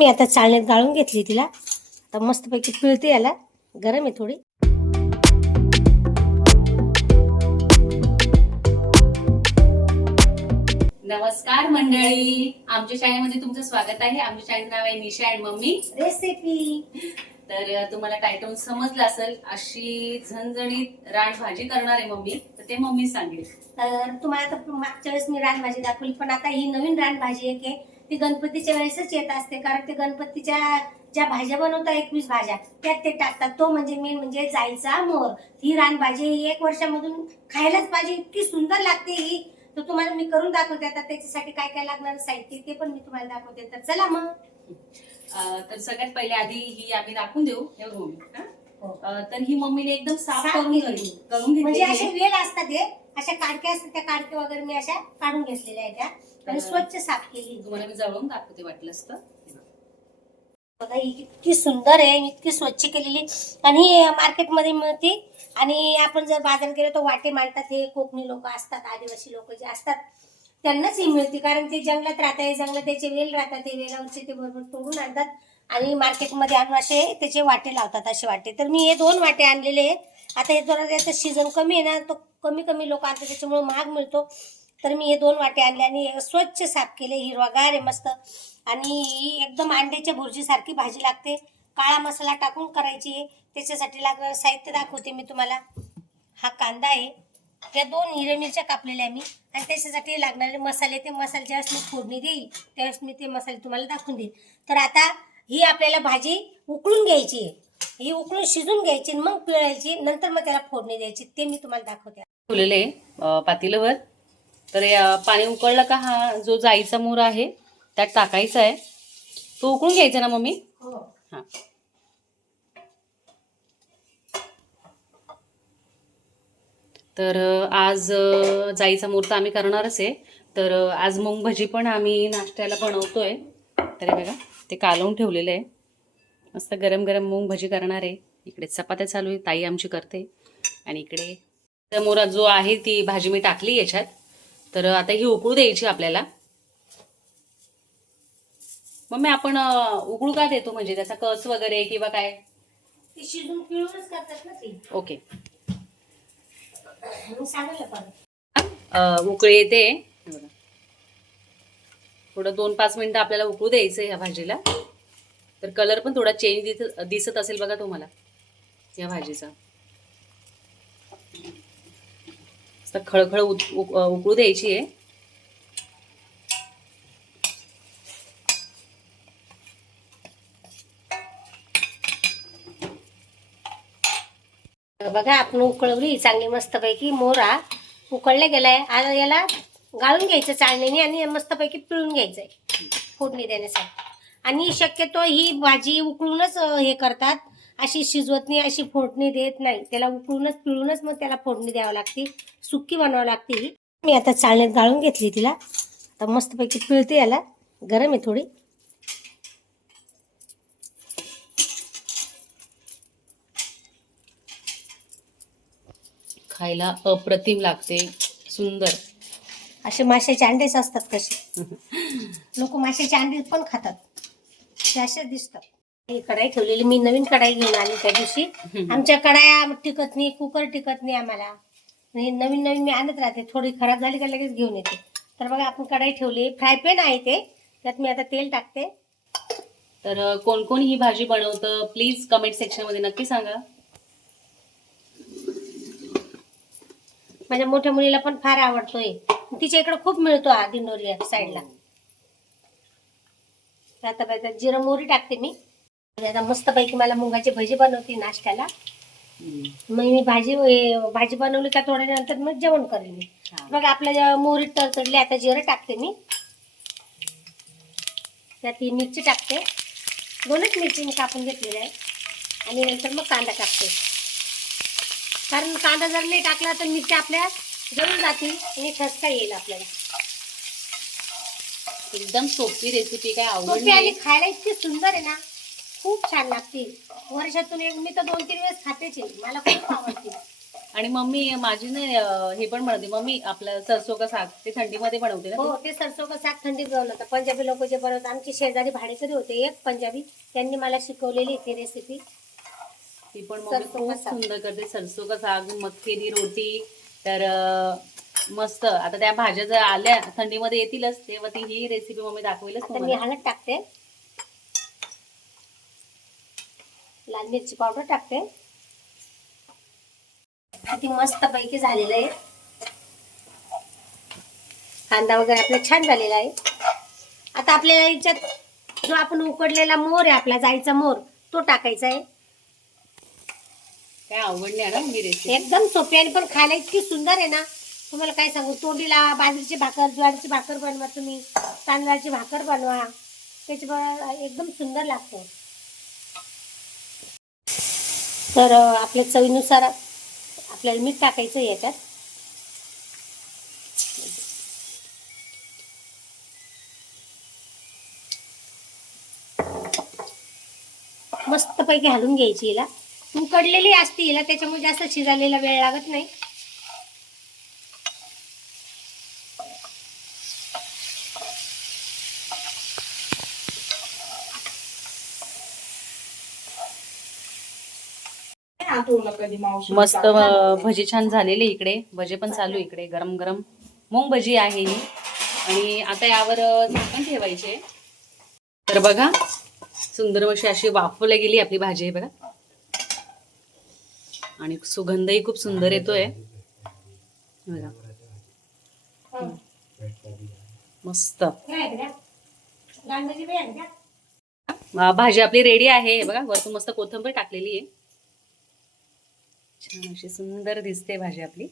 मी आता चाळण्यात गाळून घेतली तिला. आता मस्तपैकी पिळते याला. गरम आहे थोडी. नमस्कार मंडळी. आमच्या चॅनलमध्ये तुमचं स्वागत आहे. आमच्या चॅनल नाव आहे निशा अँड मम्मी. रेसिपी तर तुम्हाला टायटल समजलं असेल अशी झणझणीत रान भाजी करणार आहे मम्मी. तर ते मम्मी सांगेल. तर तुम्हाला तर मागच्या वेळेस मी रानभाजी दाखवली पण आता ही नवीन रानभाजी आहे. की ती गणपतीच्या वेळेसच येत असते. कारण ते गणपतीच्या ज्या भाज्या बनवतात एकवीस भाज्या त्यात ते टाकतात. तो म्हणजे मेन म्हणजे जायचा मोर. ही रानभाजी ही एक वर्षामधून खायलाच पाहिजे. इतकी सुंदर लागते ही. तर तुम्हाला मी करून दाखवते. आता त्याच्यासाठी काय काय लागणार साहित्य ते पण मी तुम्हाला दाखवते. तर चला मग. तर सगळ्यात पहिले आधी ही आम्ही दाखवून देऊ. हे मम्मी हा? तर ही मम्मीने एकदम साफ करून करून म्हणजे असे वेल असतात हे. अशा काडक्या असतात त्या काडक्या वगैरे मी अशा काढून घेतलेल्या आहेत त्या. आणि स्वच्छ साफ केली. तुम्हाला मी जवळून दाखवते वाटलं असतं. बघा. ही इतकी सुंदर आहे इतकी स्वच्छ केलेली. आणि ही मार्केटमध्ये मिळते. आणि आपण जर बाजारात गेलो तर वाटे मांडतात हे कोकणी लोक असतात आदिवासी लोक जे असतात. त्यांनाच ही मिळते कारण ते जंगलात राहतात जंगलात त्याचे वेल राहतात ते वेलावरचे ते बरोबर तोडून आणतात. आणि मार्केटमध्ये आणून असे त्याचे वाटे लावतात असे वाटे. तर मी हे दोन वाटे आणलेले आहेत. आता हे जरा त्याचं सीझन कमी आहे ना तो कमी कमी लोक आणतात त्याच्यामुळे महाग मिळतो. तर मी हे दोन वाटे आणले आणि स्वच्छ साफ केले. हिरवागार आहे मस्त. आणि ही एकदम अंड्याच्या भुर्जीसारखी भाजी लागते. काळा मसाला टाकून करायची आहे. त्याच्यासाठी लागणारं साहित्य दाखवते मी तुम्हाला. हा कांदा आहे. त्या दोन हिरव्या मिरच्या कापलेल्या आहे मी. आणि त्याच्यासाठी लागणारे मसाले ते मसाले ज्यावेळेस मी फोडणी देईल त्यावेळेस मी ते मसाले तुम्हाला दाखवून देईल. तर आता ही आपल्याला भाजी उकळून घ्यायची आहे. ही उकळून शिजून घ्यायची आणि मग पिळायची. नंतर मग त्याला फोडणी द्यायची. ते मी तुम्हाला दाखवते. ठेवलेले आहे पातीलवर तर पाणी उकळलं का हा जो जाईचा मूर आहे त्यात टाकायचा आहे. तो उकळून घ्यायचा ना मम्मी? हो. हा. तर आज जाईचा मुहूर्त आम्ही करणारच आहे. तर आज मूग भजी पण आम्ही नाश्त्याला बनवतोय. तर हे बघा ते कालवून ठेवलेलं आहे. मस्त गरम गरम मूग भजी करणार आहे. इकडे चपात्या चालू आहे ताई आमची करते. आणि इकडे समोर जो आहे ती भाजी मी टाकली याच्यात. तर आता ही उकळू द्यायची आपल्याला. मग मी आपण उकळू का देतो? म्हणजे त्याचा कस वगैरे किंवा काय? शिजून पिळूनच करतात ना ती. ओके. उकळी येते. थोडं दोन पाच मिनिटं आपल्याला उकळू द्यायचं ह्या भाजीला. तर कलर पण थोडा चेंज दिसत असेल बघा तुम्हाला या भाजीचा. मस्त खळखळ उकळू द्यायची आहे बघा आपण उकळवली चांगली मस्तपैकी. मोरा उकळला गेलाय. आता याला गाळून घ्यायचं चाळणीने आणि मस्तपैकी पिळून घ्यायचंय. फोडणी देण्यासाठी. आणि शक्यतो ही भाजी उकळूनच हे करतात. अशी शिजवत नाही अशी फोडणी देत नाही. त्याला उकळूनच पिळूनच मग त्याला फोडणी द्यावं लागते. सुक्की बनवावं लागते ही. मी आता चाळण्यात गाळून घेतली तिला. आता मस्तपैकी पिळते याला. गरम आहे थोडी. खायला अप्रतिम लागते. सुंदर. असे माशाचे अंडेच असतात कसे लोक माशाचे अंडे पण खातात. ते असेच दिसतात. ही कढाई ठेवलेली. मी नवीन कढाई घेऊन आली त्या दिवशी. आमच्या कढाया टिकत नाही कुकर टिकत नाही आम्हाला. आणि नवीन नवीन मी आणत राहते. थोडी खराब झाली का लगेच घेऊन येते. तर बघा आपण कढाई ठेवली. फ्राय पॅन आहे ते. त्यात मी आता तेल टाकते. तर कोण कोण ही भाजी बनवतं प्लीज कमेंट सेक्शनमध्ये नक्की सांगा. माझ्या मोठ्या मुलीला पण फार आवडतोय. तिच्या इकडे खूप मिळतो हा दिंडोरी साईडला तर आता जिरं मोहरी टाकते मी. आता मस्तपैकी मला मुगाची भजी बनवते नाश्त्याला. मग मी भाजी भाजी बनवली का थोड्या नंतर मग जेवण करेन मी. बघा आपल्या मोहरी तडतडली आता जिरं टाकते मी. त्यात ही मिरची टाकते. दोनच मिरची मी कापून घेतलेल्या आहे आणि नंतर मग कांदा टाकते. कारण कांदा जर नाही टाकला तर मिरची आपल्या जळून जातील आणि ठसका येईल आपल्याला. एकदम सोपी रेसिपी काय आवड सोपी आणि खायला इतकी सुंदर आहे ना. खूप छान लागते वर्षातून एक मी तर दोन तीन वेळेस खातेच आहे. मला खूप आवडते आणि मम्मी माझी अं, हे पण बनवते. मम्मी आपलं सरसो का साग ते थंडीमध्ये बनवते ना हो ते? सरसो का साग थंडीत बनवलं पंजाबी लोक जे बनवतात आमचे शेजारी भाडेकरी होते एक पंजाबी. त्यांनी मला शिकवलेली ती रेसिपी ती पण मम्मी सरसो खूप का साग. सुंदर करते. सरसो का साग मक्केनी रोटी. तर अं, मस्त. आता त्या भाज्या जर आल्या थंडीमध्ये येतीलच तेव्हा ती ही रेसिपी मम्मी दाखवेलच आता मी तुम्हाला. हळद टाकते. लाल मिरची पावडर टाकते. ती मस्त पैकी झालेलं आहे. कांदा वगैरे आपला छान झालेला आहे. आता आपल्याला याच्यात जो आपण उकडलेला मोर आहे आपला जायचा मोर तो टाकायचा आहे. काय अवघड नाही एकदम सोपी आणि पण खायला इतकी सुंदर आहे ना. तुम्हाला काय सांगू तोंडीला बाजरीची भाकर ज्वारीची भाकर बनवा तुम्ही तांदळाची भाकर बनवा. त्याच्यामुळे एकदम सुंदर लागतं. तर आपल्या चवीनुसार आपल्याला मीठ टाकायचं आहे याच्यात. मस्तपैकी घालून घ्यायची हिला. उकडलेली असते हिला त्याच्यामुळे जास्त शिजायला वेळ लागत नाही. मस्त अं, भजी छान झालेली इकडे. भजे पण चालू इकडे. गरम गरम मूग भजी आहे ही. आणि आता यावर अं, झाकण ठेवायचे. तर बघा सुंदर अशी अशी वाफवली गेली आपली भाजी आहे बघा. आणि सुगंधही खूप सुंदर येतोय. बघा. मस्त. अं, भाजी आपली रेडी आहे. हे बघा वरतून मस्त कोथिंबीर टाकलेली आहे. छान अशी सुंदर दिसते भाजी आपली.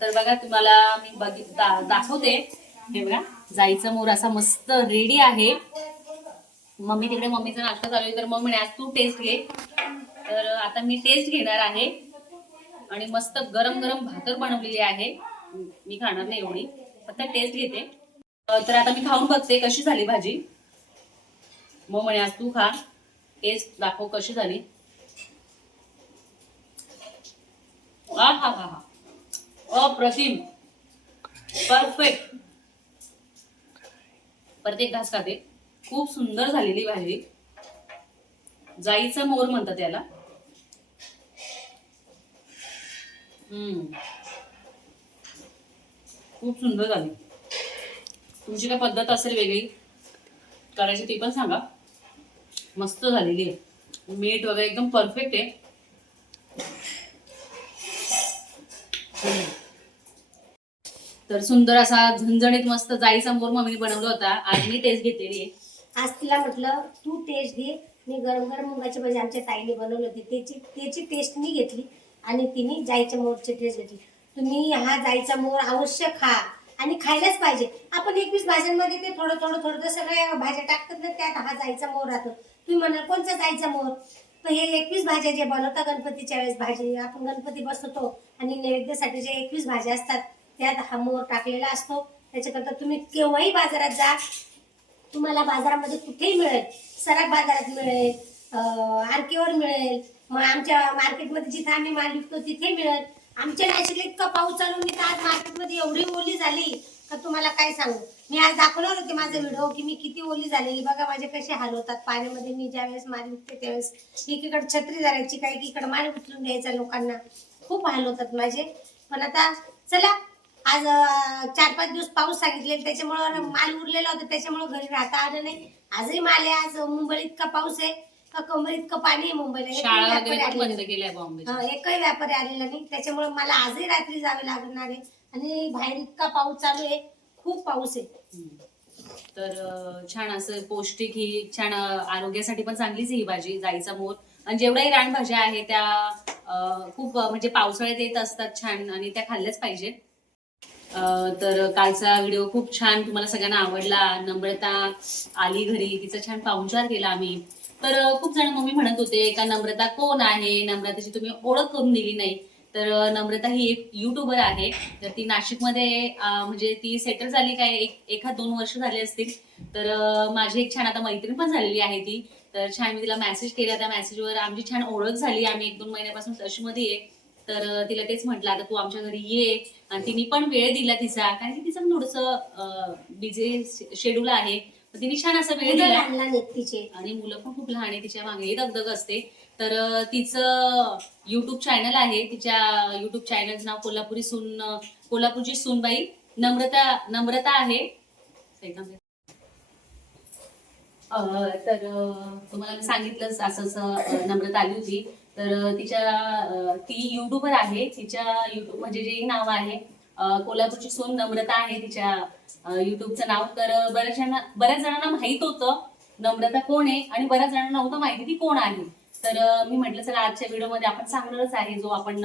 तर बघा तुम्हाला मी बघित दाखवते. हे बघा जायचं मोर असा मस्त रेडी आहे. मम्मी तिकडे मम्मीचा नाश्ता चालू आहे तर मम्मी म्हणे, आज तू टेस्ट घे. तर आता मी टेस्ट घेणार आहे. आणि मस्त गरम गरम भाकर बनवलेली आहे. मी खाणार नाही एवढी फक्त टेस्ट घेते. तर आता मी खाऊन बघते कशी झाली भाजी. मग म्हणे आज तू खा. टेस्ट दाखव कशी झाली. हा हा हा हा. अप्रतिम. परफेक्ट परत एक घास खाते. खूप सुंदर झालेली भाजी. जाईचा मोर म्हणतात त्याला खूप सुंदर झाली. तुमची काय पद्धत असेल वेगळी करायची ती पण सांगा. मस्त झालेली आहे. मीठ वगैरे एकदम परफेक्ट आहे. तर सुंदर असा झणझणीत मस्त जाई समोर मम्मीने बनवला होता. आज मी टेस्ट घेतलेली आहे. आज तिला म्हटलं तू टेस्ट घे मी गरम गरम मुगाची भाजी आमच्या ताईने बनवली होती. त्याची त्याची टेस्ट मी घेतली. आणि तिने जायच्या मोरची ड्रेस घेतली. तुम्ही हा जायचा मोर अवश्य खा आणि खायलाच पाहिजे. आपण एकवीस भाज्यांमध्ये ते थोडं थोडं थोडं सगळ्या भाज्या टाकतात ना त्यात हा जायचा मोर राहतो. तुम्ही म्हणाल कोणचा जायचा मोर? तर हे एकवीस भाज्या जे बनवतात गणपतीच्या वेळेस भाजी आपण गणपती बसवतो आणि नैवेद्यासाठी जे एकवीस भाज्या असतात त्यात हा मोर टाकलेला असतो. त्याच्याकरता तुम्ही केव्हाही बाजारात जा. तुम्हाला बाजारामध्ये कुठेही मिळेल. सराफ बाजारात मिळेल आरकेवर मिळेल. मग आमच्या मार्केटमध्ये जिथे आम्ही माल विकतो तिथे मिळत आमच्या नाशिकला इतका पाऊस चालू मी तर आज मार्केटमध्ये एवढी ओली झाली का तुम्हाला काय सांगू? मी आज दाखवणार होते माझा व्हिडिओ की मी किती ओली झालेली. बघा माझे कसे हाल होतात. पाण्यामध्ये मी ज्यावेळेस माल विकते त्यावेळेस एकीकडे छत्री धरायची काय एकीकडे माल उचलून द्यायचा लोकांना. खूप हाल होतात माझे. पण आता चला आज चार पाच दिवस पाऊस सांगितले त्याच्यामुळं माल उरलेला होता. त्याच्यामुळं घरी राहता आलं नाही. आजही माल आहे. आज मुंबईत इतका पाऊस आहे. कमर इतकं पाणी आहे मुंबईला. एकही शाळा व्यापारी वगैरे पण आलेला बंद नाही. केल्या बॉम्बे हा, एकही व्यापारी आलेला नाही. त्याच्यामुळे मला आजही रात्री जावे लागणार आहे. आणि बाहेर इतका पाऊस चालू आहे. खूप पाऊस आहे. तर अं, छान असं पौष्टिक ही छान अं, आरोग्यासाठी पण चांगलीच ही भाजी जाईचा मोर. आणि जेवढ्याही रानभाज्या आहे त्या अं, खूप अं, म्हणजे पावसाळ्यात येत असतात छान आणि त्या खाल्ल्याच पाहिजे. अं, तर कालचा व्हिडिओ खूप छान तुम्हाला सगळ्यांना आवडला. नम्रता आली घरी. तिचा छान पाहुणचार केला आम्ही. तर खूप जण मम्मी म्हणत होते का नम्रता कोण आहे? नम्रताची तुम्ही ओळख करून दिली नाही. तर नम्रता ही एक युट्यूबर आहे. तर ती नाशिकमध्ये म्हणजे ती सेटल झाली काय एक एखाद दोन वर्ष झाले असतील. तर माझी एक छान आता मैत्रीण पण झालेली आहे ती. तर छान मी तिला मेसेज केला. त्या मेसेजवर आमची छान ओळख झाली. आम्ही एक दोन महिन्यापासून टचमध्ये आहे. तर तिला तेच म्हटलं आता तू आमच्या घरी ये. आणि तिने पण वेळ दिला तिचा. कारण की तिचं थोडस बिझी शेड्यूल आहे. तिने छान असा वेळ दिला. लहान लहान आहेत तिचे. आणि मुलं पण खूप लहान आहे तिच्यामागे दगदग असते. तर तिचं युट्यूब चॅनल आहे. तिच्या युट्यूब चॅनलचं नाव कोल्हापुरी सून कोल्हापूरची सूनबाई. नम्रता नम्रता आहे. तर तुम्हाला मी सांगितलंच असं नम्रता आली होती. तर तिच्या ती युट्यूबर आहे. तिच्या युट्यूब म्हणजे जे नाव आहे कोल्हापूरची सून नम्रता आहे तिच्या अं, युट्यूबचं नाव. तर बऱ्याच जणांना बऱ्याच जणांना माहीत होतं नम्रता कोण आहे आणि बऱ्याच जणांना नव्हतं माहिती ती कोण आहे. तर मी म्हटलं चला आजच्या व्हिडिओमध्ये आपण सांगणारच आहे जो आपण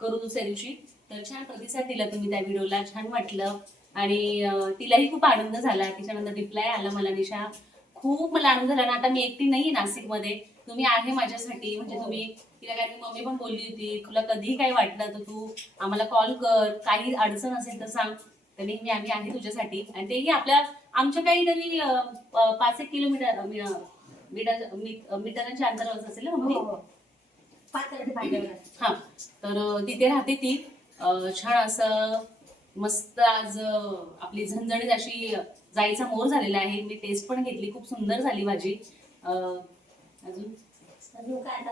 करू दुसऱ्या दिवशी. तर छान प्रतिसाद दिला तुम्ही त्या व्हिडिओला. छान वाटलं. आणि तिलाही खूप आनंद झाला. तिच्यानंतर रिप्लाय आला मला निशा खूप मला आनंद झाला. ना आता मी एकटी नाही नाशिकमध्ये. तुम्ही आहे माझ्यासाठी. म्हणजे तुम्ही तिला काय मम्मी पण बोलली होती तुला कधीही काही वाटलं तर तू आम्हाला कॉल कर काही अडचण असेल तर सांग. तर नेहमी आम्ही आहे तुझ्यासाठी. आणि तेही आपल्या आमच्या काहीतरी अं, प- पाच एक किलोमीटर मीटर मीटरांच्या अंतरावर असेल ना मम्मी? हो, हो. हा. तर तिथे राहते ती. छान असं मस्त आज आपली झणझणीत अशी जाईचा मोर झालेला आहे. मी टेस्ट पण घेतली. खूप सुंदर झाली भाजी. अजून? अजून काय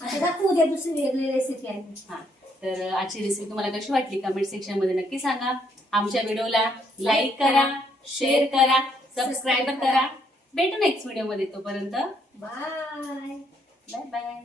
दाखवू दुसरी वेगळी रेसिपी आहे हा तर आजची रेसिपी तुम्हाला कशी वाटली? कमेंट सेक्शनमध्ये नक्की सांगा. आमच्या व्हिडिओला लाईक करा शेअर करा सबस्क्राईब करा. भेटू नेक्स्ट व्हिडिओमध्ये तोपर्यंत. Bye bye bye